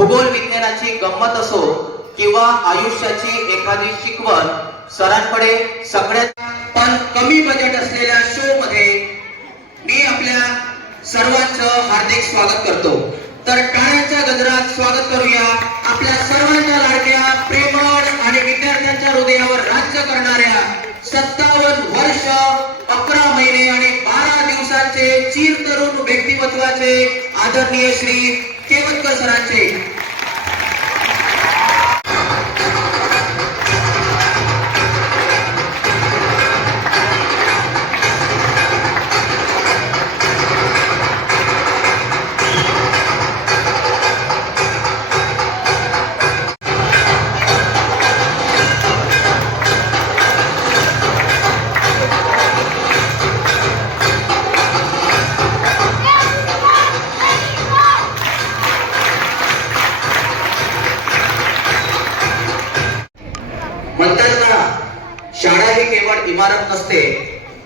भूगोल विज्ञानाची गंमत असो किंवा आयुष्याची एखादी शिकवण सरांकडे सगळ्यात पण कमी बजेट असलेल्या शो मध्ये मी आपल्या सर्वांचं हार्दिक स्वागत करतो. तर टाळ्यांच्या गजरात स्वागत करूया आपल्या सर्वांच्या लाडक्या प्रेमळ आणि विद्यार्थ्यांच्या हृदयावर राज्य करणाऱ्या सत्तावन्न वर्ष अकरा महिने आणि बारा दिवसांचे चीर तरुण व्यक्तिमत्वाचे आदरणीय श्री केवतकर सरांचे इमारत नसते.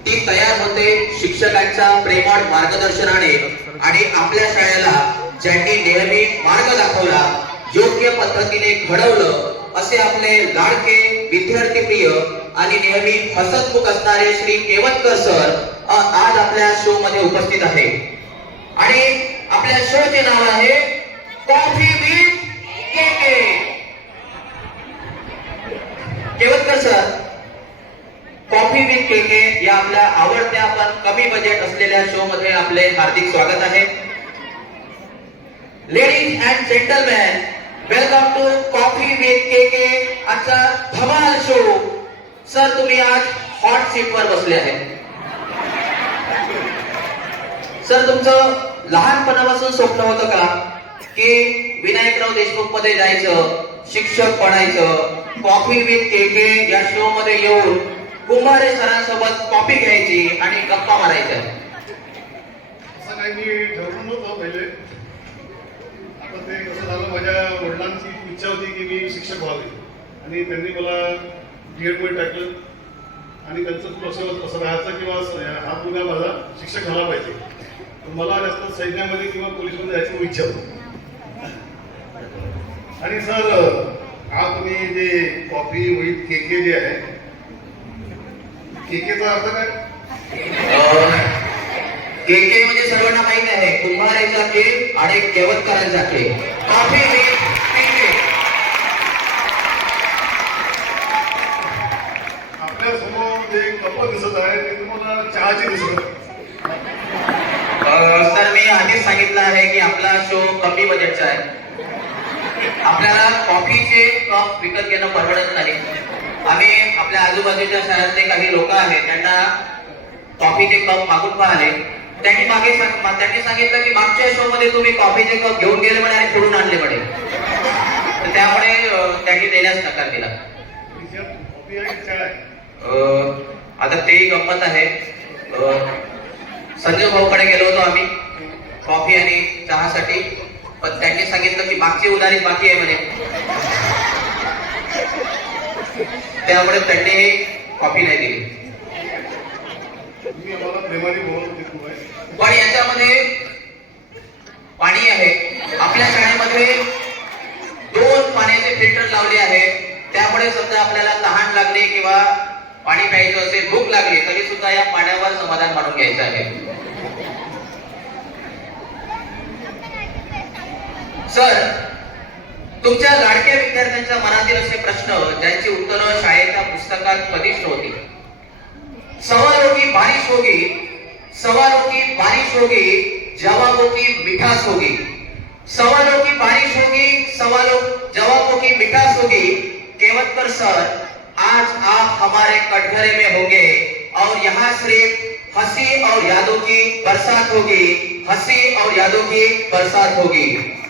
ती तयार होते शिक्षकांच्या प्रेमळ मार्गदर्शनाने आणि आपल्या शाळेला ज्यांनी नेहमी मार्ग दाखवला योग्य पद्धतीने घडवलं असे आपले लाडके विद्यार्थी प्रिय आणि नेहमी हसतमुख असणारे श्री केवतकर सर आज आपल्या शो मध्ये उपस्थित आहे आणि आपल्या शो चे नाव आहे coffee with Kevatkar sir coffee with KK या आपल्या आवडत्या पण कमी बजेट असलेल्या शो मध्ये आपले हार्दिक स्वागत आहे. Ladies and gentleman welcome to coffee with KK आजचा धमाल शो सर तुम्ही आज हॉट सीट वर बसले आहे. सर तुमचं लहानपणापासून स्वप्न होतं का की विनायकराव देशमुखमध्ये जायचं शिक्षक पडायचं कॉफी विथ केके या शो मध्ये येऊन कुंभारे सरांसोबत कॉपी घ्यायची आणि गप्पा मारायच्या. असं काही मी ठरवून नव्हतं पहिले. आता ते कसं झालं माझ्या वडिलांची इच्छा होती की मी शिक्षक व्हावे. आणि त्यांनी मला डी मध्ये टाकलं. आणि त्यांचं कसं असं राहायचं किंवा हा मुलगा माझा शिक्षक झाला पाहिजे. मला जास्त सैन्यामध्ये किंवा पोलिसमध्ये जायची खूप इच्छा होती. आणि सर हा तुम्ही जे कॉफी विथ केके जे आहे केकेचा अर्थ काय? केके म्हणजे सर्वांना माहिती आहे. कुंभारेचा के आणि केवतकरांचा के कॉफी आपल्यासमोर जे कप दिसत आहे ते तुम्हाला चहाची दिसत सर मी आधीच सांगितलं आहे की आपला शो कमी बजेटचा आहे. आपल्याला कॉफीचे कप विकत घेणं परवडत नाही. आम्ही आपल्या आजूबाजूच्या शहरातले काही लोक आहेत त्यांना कॉफीचे कप मागून पाहिले त्यांनी मागे सांग- त्यांनी सांगितलं की मागच्या शो मध्ये तुम्ही कॉफीचे कप घेऊन गेले म्हणे आणि फोडून आणले म्हणे. तर त्यामुळे त्यांनी देण्यास नकार दिला. आता तेही गंमत आहे. संजय भाऊकडे गेलो होतो आम्ही कॉफी आणि चहासाठी. पण त्यांनी सांगितलं की मागची उदारी बाकी आहे म्हणे. त्यामुळे त्यांनी कॉफी नाही दिली. आहे पण याच्यामध्ये पाणी आहे. आपल्या शाळेमध्ये दोन पाण्याचे फिल्टर लावले आहेत त्यामुळे समजा आपल्याला तहान लागली किंवा पाणी प्यायचं असेल भूक लागली तरी सुद्धा या पाण्यावर समाधान मानून घ्यायचं आहे. सर तुमच्या लाडक्या विद्यार्थ्यांच्या मनातील असे प्रश्न ज्यांची उत्तरं शाळेच्या पुस्तकात कधीच नव्हती. सवालों की बारिश होगी सवालों की बारिश होगी जवाबों की मिठास होगी सवालों की बारिश होगी सवालों जवाबों की मिठास होगी केवतकर सर आज आप हमारे कटघरे में होंगे और यहाँ सिर्फ हंसी और यादों की बरसात होगी हंसी और यादों की बरसात होगी।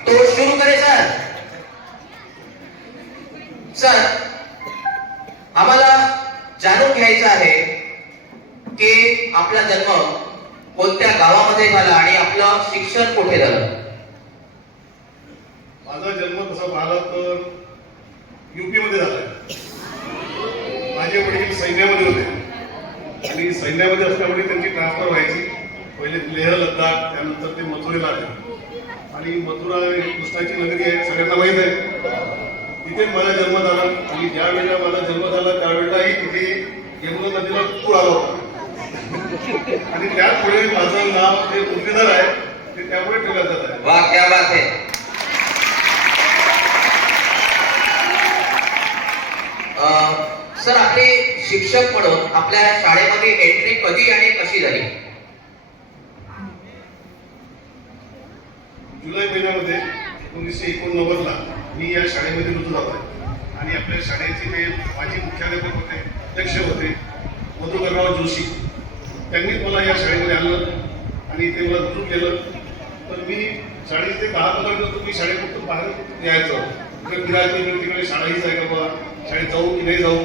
तो शुरू करें सर। सर आम्हाला जाणून घ्यायचं आहे की आपला जन्म कोणत्या गावामध्ये झाला आणि आपलं शिक्षण कुठे झालं? माझा जन्म तसा पाहिला तर युपी मध्ये झाला. माझे वडील सैन्यामध्ये होते. आणि सैन्यामध्ये असल्यामुळे त्यांची ट्रान्सफर व्हायची. पहिले लेह लद्दाख त्यानंतर ते मथुरेला आले. आणि मथुरा पुस्तकाची कृष्णाची नगरी आहे सगळ्यांना माहीत आहे. तिथे माझा जन्म झाला. आणि ज्या वेळेला माझा जन्म झाला त्यावेळेलाही तिथे यमुना नदीला पूर आला होता. आणि त्यापुढे माझं नाव जे मुरलीधर आहे. ते त्यामुळे ठेवलं जात आहे. वाह क्या बात है अं, सर आपले शिक्षक म्हणून आपल्या शाळेमध्ये एंट्री कधी आणि कशी झाली? जुलै महिन्यामध्ये एकोणीसशे एकोणनव्वदला मी या शाळेमध्ये रुजू झालो आहे आणि आपल्या शाळेचे ते माजी मुख्याध्यापक होते अध्यक्ष होते मधुकरराव जोशी त्यांनीच मला या शाळेमध्ये आणलं आणि ते मला रुजू केलं. तर मी शाळेचे दहा पंधरा दिवस मी शाळेतून बाहेर यायचो. तिकडे फिरायचं इकडे तिकडे शाळाहीच आहे का बाबा. शाळेत जाऊ की नाही जाऊ.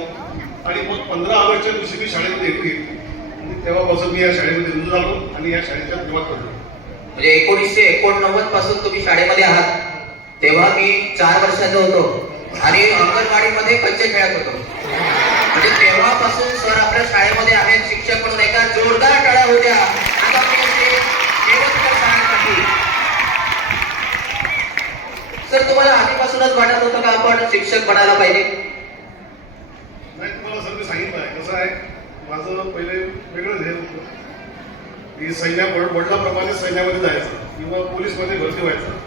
आणि मग पंधरा ऑगस्टच्या दिवशी मी शाळेमध्ये एंट्री आणि तेव्हापासून मी या शाळेमध्ये रुजू झालो आणि या शाळेच्या सुरुवात करतो. म्हणजे एकोणीसशे एकोणनव्वदपासून तुम्ही शाळेमध्ये आहात? तेव्हा मी चार वर्षाचा होतो आणि अंगणवाडीमध्ये कच्चे खेळत होतो. म्हणजे तेव्हापासून सर आपल्या शाळेमध्ये आहेत शिक्षक म्हणून एका जोरदार टाळ्या होत्या. आता मी सर तुम्हाला आधीपासूनच वाटत होतं का आपण शिक्षक बनायला पाहिजे? नाही तुम्हाला सर मी सांगितलं आहे. कसं आहे माझं पहिले वेगळं ध्येय होतं. की सैन्या वडिलाप्रमाणे सैन्यामध्ये जायचं किंवा पोलीसमध्ये भरती व्हायचं.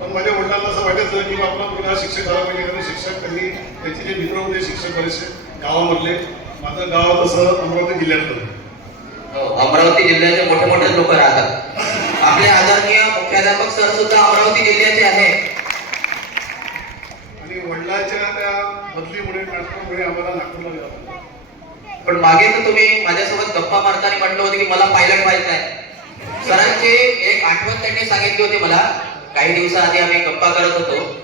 पण माझ्या वडिलांना असं वाटायचं की आपला मुलगा शिक्षक झाला पाहिजे कारण शिक्षक त्यांनी त्यांचे जे मित्र होते शिक्षक बरेचसे गावामधले माझं गाव तसं अमरावती जिल्ह्यातलं हो, अमरावती जिल्ह्याचे मोठे मोठे लोक राहतात. आपले आदरणीय मुख्याध्यापक सर सुद्धा अमरावती जिल्ह्याचे आहे आणि वडिलांच्या त्या बदलीमुळे ट्रान्सफरमुळे आम्हाला नागपूरला गेला पण मागे तर तुम्ही माझ्यासोबत गप्पा मारताना म्हटलं होतं की मला पायलट व्हायचं आहे सरांची एक आठवण त्यांनी सांगितली होती मला. काही दिवसाआधी आम्ही गप्पा करत होतो.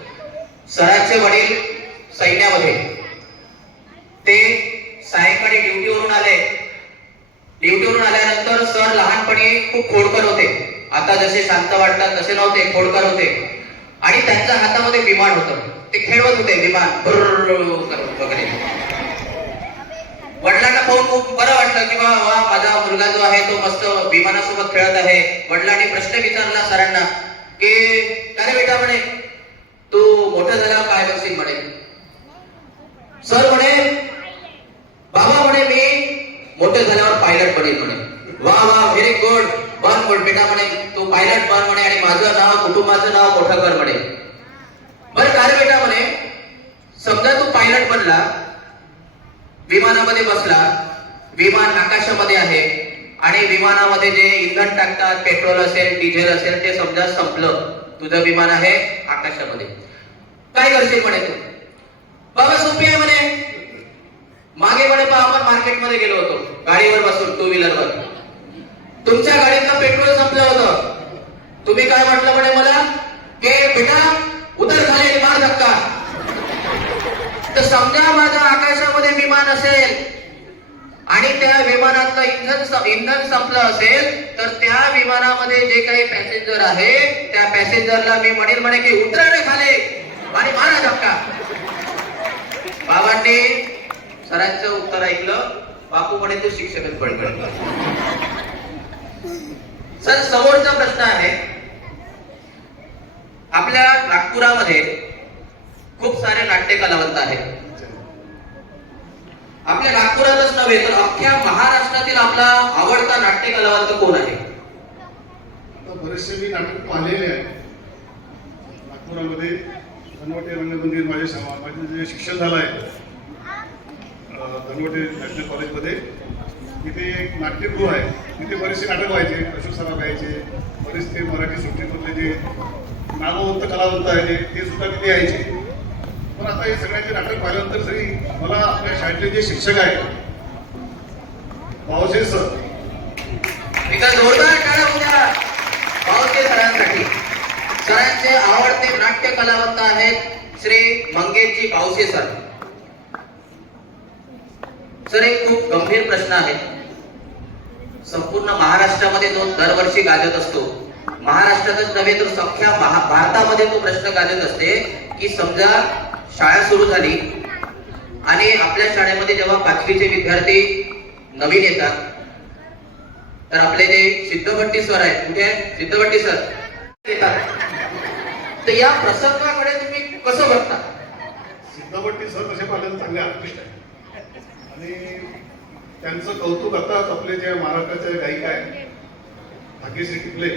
सरांचे वडील सैन्यामध्ये. ते सायंकाळी ड्युटीवरून आले. ड्युटीवरून आल्यानंतर सर लहानपणी खूप खोडकर होते. आता जसे शांत वाटतात तसे नव्हते खोडकर होते. आणि त्यांच्या हातामध्ये विमान होतं. ते खेळवत होते विमान. वगैरे. वडिलांना पाहून खूप बरं वाटलं की वा माझा मुलगा जो आहे तो मस्त विमानासोबत खेळत आहे. वडिलांनी प्रश्न विचारला सरांना की अरे बेटा म्हणे तू मोठं झाल्यावर काय बनशील म्हणे सर म्हणे बाबा म्हणे मी मोठं झाल्यावर पायलट बनेल म्हणे वा वा व्हेरी गुड बन गुड बेटा म्हणे तू पायलट बन म्हणे आणि माझं नाव कुटुंबाचं नाव मोठं कर म्हणे बरं काय बेटा म्हणे समजा तू पायलट बनला विमानामध्ये बसला विमान आकाशामध्ये आहे आणि विमानामध्ये जे इंधन टाकतात पेट्रोल असेल डिझेल असेल ते समजा संपलं. तुझं विमान आहे आकाशामध्ये. काय करशील म्हणे तू? बाबा सोपी आहे म्हणे. मागे म्हणे पहा आपण मार्केटमध्ये गेलो होतो. गाडीवर बसून टू व्हीलरवर तुमच्या गाडीतलं पेट्रोल संपलं होतं. तुम्ही काय म्हटलं म्हणे मला? के बेटा उतर झाले मार धक्का. तर समजा माझं आकाशामध्ये विमान असेल आणि त्या विमानातलं इंधन इंधन संपलं असेल तर त्या विमानामध्ये जे काही पॅसेंजर आहे त्या पॅसेंजरला मी म्हणेल म्हणे की उतरा रे खाले. आणि मारा धक्का. बाबांनी सरांचं उत्तर ऐकलं. बापू म्हणे तू शिक्षकच बळकळ सर समोरचा प्रश्न आहे. आपल्या नागपुरामध्ये खूप सारे नाट्य कलावंत आहेत. आपल्या नागपुरातच नव्हे तर अख्ख्या महाराष्ट्रातील आपला आवडता नाट्य कलावंत कोण आहे? आता बरेचसे मी नाटक पाहिलेले आहे नागपुरामध्ये धनवटे रंगमंदिर माझे माझे जे शिक्षण झालं आहे धनवटे नॅशनल कॉलेजमध्ये तिथे एक नाट्यगृह आहे. तिथे बरेचसे नाटक व्हायचे अशोक सराफ यायचे बरेच ते मराठी सुट्टीमधले जे नामवंत कलावंत आहे ते सुद्धा तिथे यायचे. पण आता हे सगळ्याचे नाटक पाहिल्यानंतर तरी मला आपल्या शाळेतले जे शिक्षक आहेत भाऊसे सर. एका जोरदार टाळ्या होत्या भाऊचे सरांसाठी. सरांचे आवडते नाट्य कलावंत आहेत श्री मंगेशजी पावसे सर. सर एक खूप गंभीर प्रश्न आहे संपूर्ण महाराष्ट्रामध्ये तो दरवर्षी गाजत असतो. महाराष्ट्रातच नव्हे तर सख्या भारतामध्ये तो प्रश्न गाजत असते की समजा शाळा सुरू झाली. आणि आपल्या शाळेमध्ये जेव्हा पाचवीचे विद्यार्थी नवीन येतात तर आपले जे सिद्धभट्टी सर आहेत कुठे सिद्धभट्टी सर. येतात. तर या प्रसंगाकडे तुम्ही कसं बघता? सिद्धपट्टी सर तसे पाहिलं चांगले आर्टिस्ट आहेत. आणि त्यांचं कौतुक आताच आपले जे महाराष्ट्राचे गायिका आहेत भाग्यश्री टिपले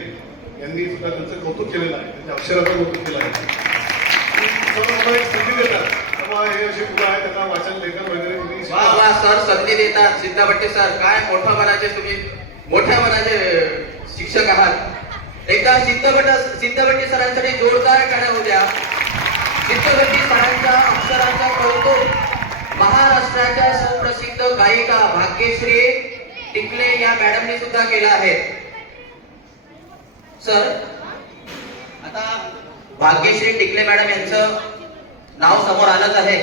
यांनी सुद्धा त्यांचं कौतुक केलेलं आहे. त्यांच्या अक्षराचं कौतुक केलं आहे आणि सर मला एक संधी देतात तेव्हा हे असे मुलं आहेत त्यांना वाचन लेखन वगैरे तुम्ही वा. वा सर संधी देतात सिद्धापट्टे सर काय मोठ्या मनाचे तुम्ही? मोठ्या मनाचे शिक्षक आहात. एकदा सिद्धपट्ट सिद्धपट्टी सरांसाठी जोरदार टाळ्या होत्या. सिद्धपट्टी सरांच्या अक्षरांचा कौतुक. महाराष्ट्राच्या सुप्रसिद्ध गायिका भाग्यश्री टिकले या मॅडमनी सुद्धा केला आहे. सर आता भाग्यश्री टिकले मॅडम यांचं नाव समोर आलंच आहे.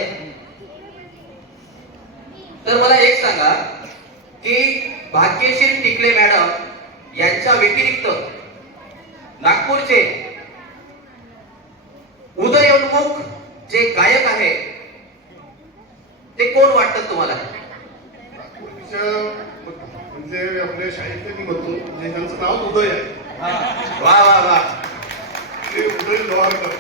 तर मला एक सांगा की भाग्यश्री टिकले मॅडम यांच्या व्यतिरिक्त नागपूरचे उदयोन्मुख जे गायक आहे ते कोण वाटतात तुम्हाला? म्हणजे आपले साहित्य मी म्हणतो म्हणजे त्यांचं नाव उदय आहे. वा वा वा. उदय लोहारकर.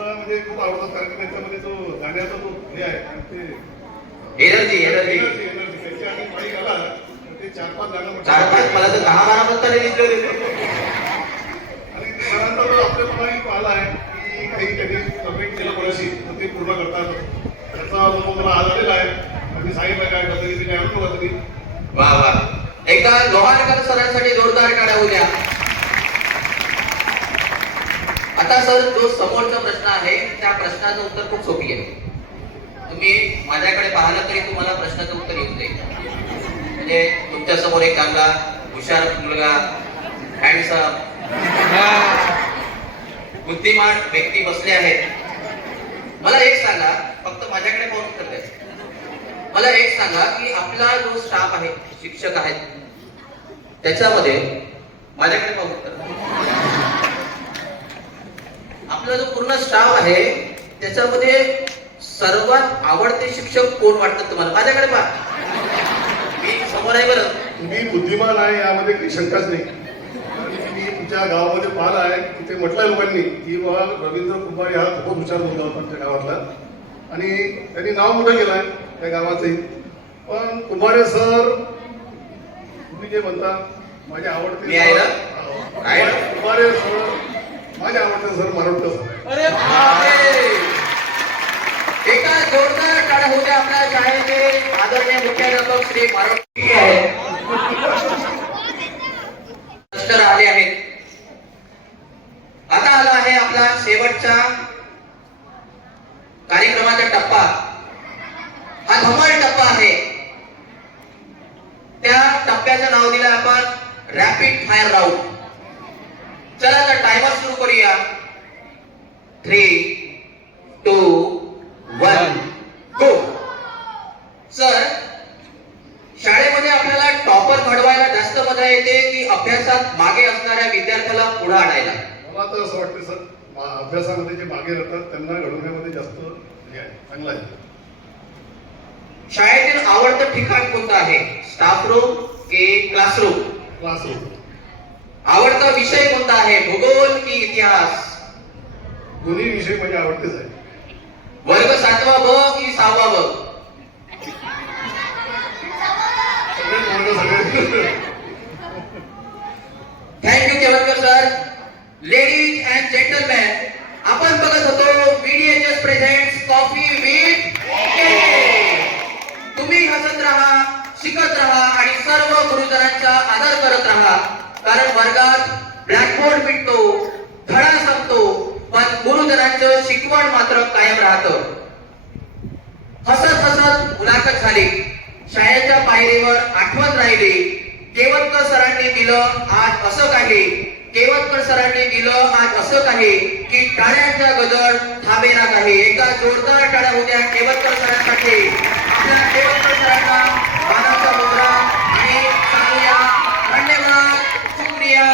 खूप आवडतात कारण की त्यांच्यामध्ये जो गाण्याचा जो हे आहे ते एनर्जी एनर्जी एनर्जी त्याची आणि आला ते चार पाच गाणं. चार पाच मला तर दहा बारा नाही दिसले. आणि एक पाहिला आहे की काही त्यांनी सबमिट केलं कोणाशी तर ते पूर्ण करतात. त्याचा अनुभव मला आलेला आहे. आणि सांगितलं काय पद्धतीने बघा तुम्ही वा वा. एकदा लोहारकर सरांसाठी जोरदार काढा उद्या आता सर जो समोरचा प्रश्न आहे त्या प्रश्नाचं उत्तर खूप सोपी आहे. तुम्ही माझ्याकडे पाहिलं तरी तुम्हाला प्रश्नाचं उत्तर येऊन जाईल. म्हणजे तुमच्यासमोर एक चांगला हुशार मुलगा हँडसम बुद्धिमान व्यक्ती बसले आहेत. मला एक सांगा फक्त माझ्याकडे फोन उत्तर द्यायचं मला एक सांगा की आपला जो स्टाफ आहे शिक्षक आहेत त्याच्यामध्ये माझ्याकडे पाहू उत्तर आपला जो पूर्ण स्टाफ आहे त्याच्यामध्ये सर्वात आवडते शिक्षक कोण वाटतात तुम्हाला? माझ्याकडे पहा. मी समोर आहे बरं. तुम्ही बुद्धिमान आहे यामध्ये काही शंकाच नाही. मी तुमच्या गावामध्ये पाहिलं आहे तिथे म्हटलंय लोकांनी की बाबा रवींद्र कुमार हा खूप हुशार मुलगा होता त्या गावातला. आणि त्यांनी नाव मोठं केलं आहे त्या गावाचंही. पण कुमारे सर तुम्ही जे म्हणता माझे आवडते ना? सर- माझ्या आवडतं सर माझे मराठा सर अरे एका जोरदार टाळ्या होत्या आपल्या शाळेचे आदरणीय मुख्याध्यापक श्री मारुती आहे. आले आहेत. आता आला आहे आपला शेवटचा कार्यक्रमाचा टप्पा. हा धमाल टप्पा आहे. त्या टप्प्याचं नाव दिलं आपण रॅपिड फायर राऊंड चला तर टायमर सुरू करूया three two one go sir शाळेमध्ये आपल्याला टॉपर घडवायला जास्त मजा येते की अभ्यासात मागे असणाऱ्या विद्यार्थ्याला पुढे आणायला मला तर असं वाटतं सर मा- अभ्यासामध्ये राहतात त्यांना घडवण्यामध्ये जास्त हे आहे चांगलं आहे. शाळेतील आवडतं ठिकाण कोणतं आहे? स्टाफ रूम की क्लासरूम क्लासरूम आवडता विषय कोणता आहे? भूगोल की इतिहास? दोन्ही विषय माझे आवडतेच आहे वर्ग सातवा ब की सहावा ब? Thank you Kevalkar sir ladies and Nimbalkar सरांनी दिलं आज असंच आहे की टाळ्यांच्या गजर थांबेला आहे. एका जोरदार टाळ्या होत्या केवळकर सरांसाठी. आपल्या सरांना मानाचा मुद्रा आणि चांगल्या धन्यवाद शुक्रिया